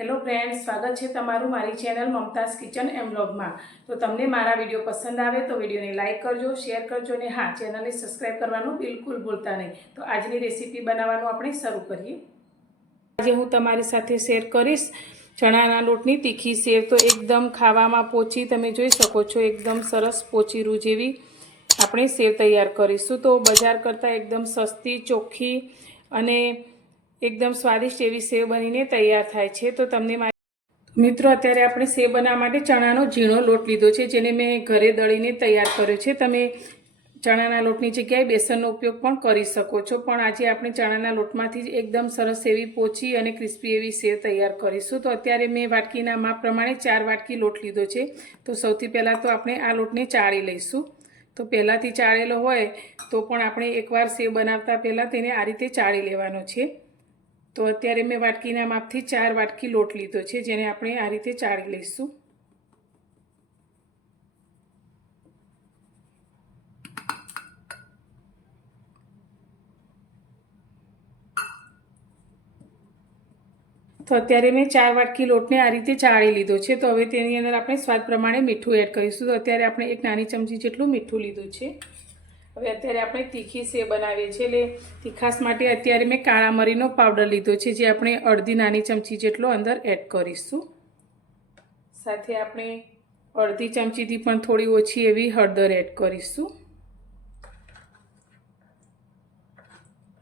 Hello friends, સ્વાગત છે તમારું મારી ચેનલ મમતાઝ કિચન એન્ડ વ્લોગમાં। તો તમને મારા વિડીયો પસંદ આવે તો વિડીયોને લાઇક કરજો, શેર કરજો અને હા, ચેનલને સબસ્ક્રાઇબ કરવાનું બિલકુલ ભૂલતા નહીં। તો આજની રેસીપી બનાવવાનું આપણે શરૂ કરીએ। આજે હું તમારી સાથે શેર કરીશ ચણાના લોટની તીખી સેવ। તો એકદમ ખાવામાં પોચી, તમે જોઈ શકો છો એકદમ સરસ પોચી રૂ જેવી આપણે સેવ તૈયાર કરીશું। તો બજાર કરતાં એકદમ સસ્તી, ચોખ્ખી અને एकदम स्वादिष्ट एवी सेव बनीने तैयार थाय छे। तो तमने मित्रों अत्यारे आपणे सेव बनाववा माटे चणानो झीणो लोट लीधो छे, जेने मैं घरे दळीने तैयार कर्यो छे। तमे चणाना लोटनी जग्याए बेसननो उपयोग पण करी शको छो, पण आजे आपणे चणाना लोटमांथी ज एकदम सरस एवी पोची अने क्रिस्पी एवी सेव तैयार करीशुं। तो अत्यारे मैं वाटकीना माप प्रमाणे 4 वाटकी लोट लीधो छे। तो सौथी पहेला तो आपणे आ लोटने चाळी लईशुं। तो पहेलाथी चाळेलो होय तो पण आपणे एकवार सेव बनावता पहेला तेने आ रीते चाळी लेवानो छे। तो अत्यारे मैं वाटकीना मापथी 4 वाटकी लोट लीधो छे, जेने आपणे आ रीते चाळी लईशुं। तो अत्यारे मैं 4 वाटकी लोटने आ रीते चाळी लीधो छे। तो हवे तेनी अंदर आपणे स्वाद प्रमाणे मीठुं एड करीशुं। तो अत्यारे आपणे 1 नानी चमची जेटલું मीठुं लीधुं छे। હવે અત્યારે આપણે તીખી સેવ બનાવીએ છીએ, એટલે તીખાસ માટે અત્યારે મેં કાળા મરીનો પાવડર લીધો છે, જે આપણે અડધી નાની ચમચી જેટલો અંદર એડ કરીશું। સાથે આપણે અડધી ચમચીથી પણ થોડી ઓછી એવી હળદર એડ કરીશું।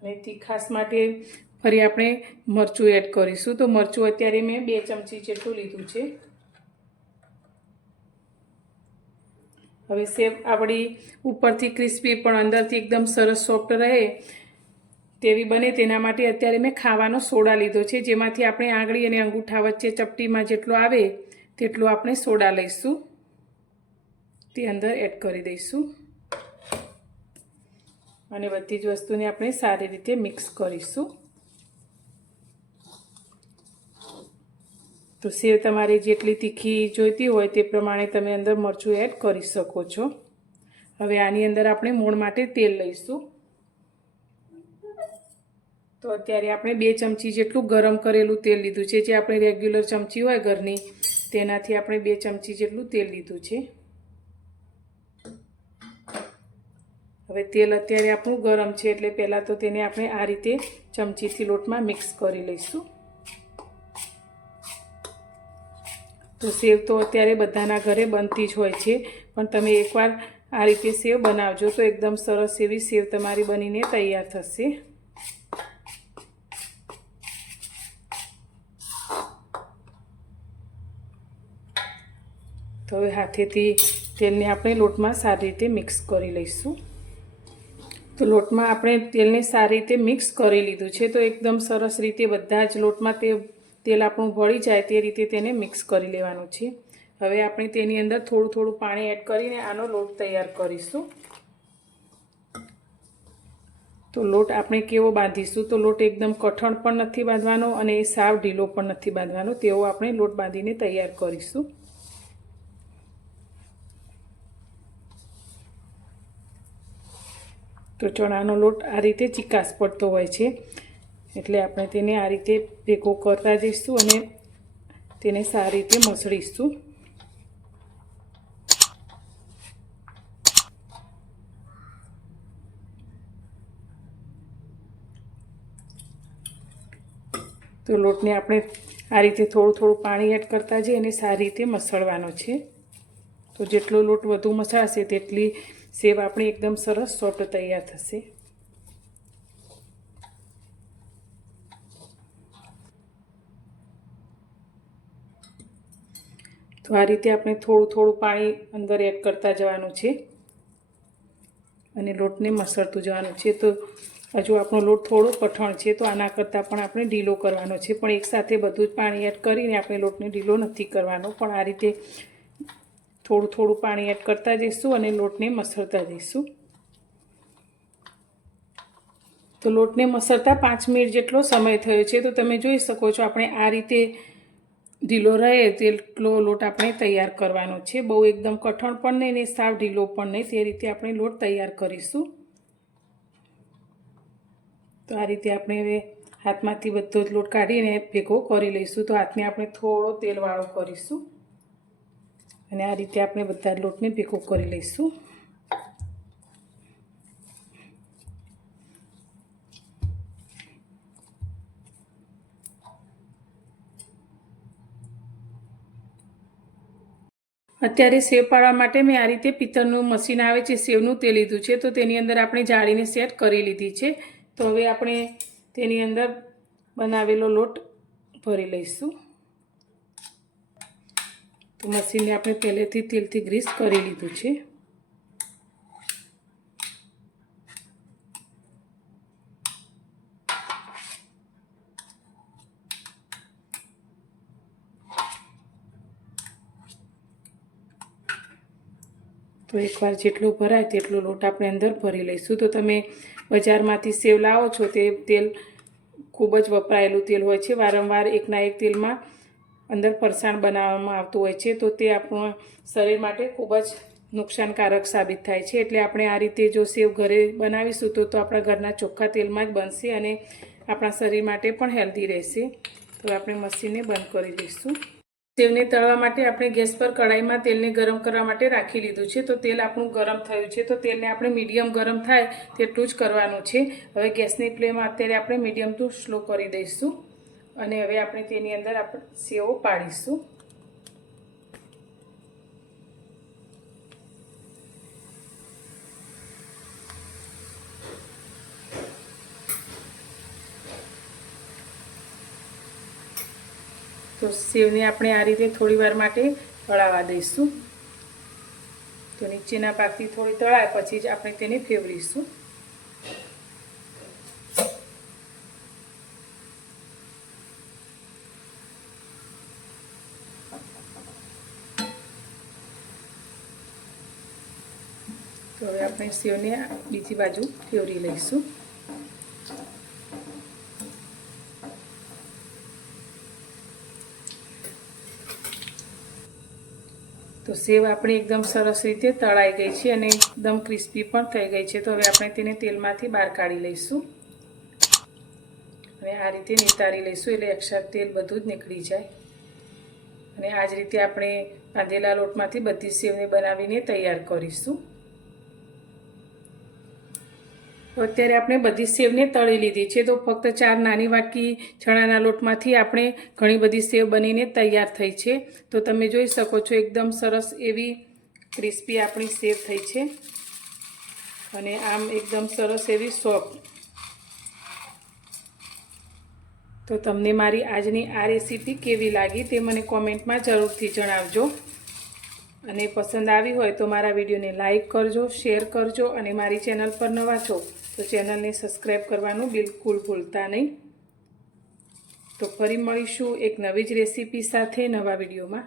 અને તીખાસ માટે ફરી આપણે મરચું એડ કરીશું। તો મરચું અત્યારે મેં 2 ચમચી જેટલું લીધું છે। હવે સેવ આપણી ઉપરથી ક્રિસ્પી પણ અંદરથી એકદમ સરસ સોફ્ટ રહે તેવી બને તેના માટે અત્યારે મેં ખાવાનો સોડા લીધો છે, જેમાંથી આપણે આંગળી અને અંગૂઠા વચ્ચે ચપટીમાં જેટલો આવે તેટલો આપણે સોડા લઈશું, તે અંદર એડ કરી દઈશું અને બધી જ વસ્તુને આપણે સારી રીતે મિક્સ કરીશું। तो सेव तमारे जेटली तीखी जोईती होय ते प्रमाणे तमे अंदर मरचुं एड करी शको छो। हवे आनी अंदर आपणे मोण माटे तेल लईशुं। तो अत्यारे आपणे 2 चमची जेटલું गरम करेલું तेल लीधुं छे, जे आपणी रेग्युलर चमची होय घरनी तेनाथी आपणे 2 चमची जेटલું तेल लीधुं छे। हवे तेल अत्यारे आपणुं गरम छे એટલે પહેલા તો તેને આપણે આ રીતે ચમચીથી લોટમાં મિક્સ કરી લઈશું। तो सेव तो अत्यारे बधाना घरे बनती ज होय छे, पण तमे एकवार आ रीते सेव बनावजो तो एकदम सरस एवी सेव तमारी बनीने तैयार थशे। तो हवे हाथेथी तेलने आपणे लोटमां सारी रीते मिक्स करी लईशुं। तो लोटमां आपणे तेलने सारी रीते मिक्स करी लीधुं छे। तो एकदम सरस रीते बधा ज लोटमां तेल આપણું ભળી જાય તે રીતે તેને મિક્સ કરી લેવાનું છે। હવે આપણે તેની અંદર થોડું થોડું પાણી એડ કરીને આનો લોટ તૈયાર કરીશું। તો લોટ આપણે કેવો બાંધીશું, તો લોટ એકદમ કઠણ પણ નથી બાંધવાનો અને સાવ ઢીલો પણ નથી બાંધવાનો, તેવો આપણે લોટ બાંધીને તૈયાર કરીશું। તો ચણાનો લોટ આ રીતે ચીકાશ પડતો હોય છે, એટલે આપણે તેને આ રીતે ભેગો કરતા જઈશું અને તેને સારી રીતે મસળીશું। તો લોટને આપણે આ રીતે થોડું થોડું પાણી એડ કરતા જઈએ અને સારી રીતે મસળવાનો છે। તો જેટલો લોટ વધુ મસળાશે તેટલી સેવ આપણી એકદમ સરસ સોફ્ટ તૈયાર થશે। तो आ रीते आपणे थोड़ुं थोड़ुं पाणी अंदर एड करता जवानुं छे अने लोटने मसळतुं जवानुं छे। तो हजू आपणो लोट थोड़ो कठण छे, तो आना करતાં पण आपणे ढीलो करवानो छे, पण एक साथे बधुं ज पाणी एड करीने आपणे लोटने ढीलो नथी करवानो, पण आ रीते थोड़ुं थोड़ुं पाणी एड करता जईशुं अने लोटने मसळता जईशुं। तो लोटने मसळता 5 मिनिट जेटलो समय थयो छे। तो तमे जोई शको छो आपणे आ रीते ढीलो रहे तेटलो लोट आपणे तैयार करवानो छे। बहु एकदम कठण पण नहीं ने साव ढीलो पण नहीं, ते रीते आपणे लोट तैयार करीशुं। तो आ रीते आपणे हवे હાથમાંથી બધો જ લોટ કાઢીને ભેગો કરી લઈશું. તો હાથને આપણે થોડો તેલવાળો કરીશું અને આ રીતે આપણે બધા જ લોટને ભેગો કરી લઈશું. અત્યારે સેવ પાડવા માટે મેં આ રીતે પિત્તળનું મશીન આવે છે સેવનું તે લીધું છે. તો તેની અંદર આપણે જાળીને સેટ કરી લીધી છે. તો હવે આપણે તેની અંદર બનાવેલો લોટ ભરી લઈશું. તો મશીનને આપણે પહેલેથી તેલથી ગ્રીસ કરી લીધું છે. તો એકવાર જેટલો ભરાય તેટલો લોટ આપણે અંદર ભરી લઈશું. તો તમે બજારમાંથી સેવ લાવો છો તે તેલ ખૂબ જ વપરાયેલું તેલ હોય છે. વારંવાર એકના એક તેલમાં અંદર ફરસાણ બનાવવામાં આવતું હોય છે. તો તે આપણા શરીર માટે ખૂબ જ નુકસાનકારક સાબિત થાય છે. એટલે આપણે આ રીતે જો સેવ ઘરે બનાવીશું તો આપણા ઘરના ચોખ્ખા તેલમાં જ બનશે અને આપણા શરીર માટે પણ હેલ્ધી રહેશે. તો આપણે મશીનને બંધ કરી દઈશું. સેવને તળવા માટે આપણે ગેસ પર કઢાઈમાં તેલને ગરમ કરવા માટે રાખી લીધું છે. તો તેલ આપણું ગરમ થયું છે. તો તેલને આપણે મીડિયમ ગરમ થાય તેટલું જ કરવાનું છે. હવે ગેસની ફ્લેમ અત્યારે આપણે મીડિયમ ટુ સ્લો કરી દઈશું અને હવે આપણે તેની અંદર આપણે સેવો પાડીશું. તો સેવને આપણે આ રીતે થોડી વાર માટે તળાવવા દઈશું. તો નીચેના ભાગથી થોડી તળાય પછી જ આપણે તેને ફેવરીશું. તો હવે આપણે સેવને બીજી બાજુ ફેવરી લઈશું. તો સેવ આપણી એકદમ સરસ રીતે તળાઈ ગઈ છે અને એકદમ ક્રિસ્પી પણ થઈ ગઈ છે. તો હવે આપણે તેને તેલમાંથી બહાર કાઢી લઈશું અને આ રીતે નિતારી લઈશું એટલે એક્સ્ટ્રા તેલ બધું જ નીકળી જાય. અને આ જ રીતે આપણે બાંધેલા લોટમાંથી બધી સેવને બનાવીને તૈયાર કરીશું. અત્યારે આપણે બધી સેવને તળી લીધી છે. તો ફક્ત 4 નાની વાટકી ચણાના લોટમાંથી આપણે ઘણી બધી સેવ બનીને તૈયાર થઈ છે. તો તમે જોઈ શકો છો એકદમ સરસ એવી ક્રિસ્પી આપણી સેવ થઈ છે અને આમ એકદમ સરસ એવી સોફ્ટ. તો તમને મારી આજની આ રેસીપી કેવી લાગી તે મને કોમેન્ટમાં જરૂરથી જણાવજો. અને પસંદ આવી હોય તો મારા વિડીયોને લાઈક કરજો, શેર કરજો અને મારી ચેનલ પર નવા છો તો ચેનલને સબસ્ક્રાઈબ કરવાનું બિલકુલ ભૂલતા નહીં. તો ફરી મળીશું એક નવી જ રેસીપી સાથે નવા વિડીયોમાં.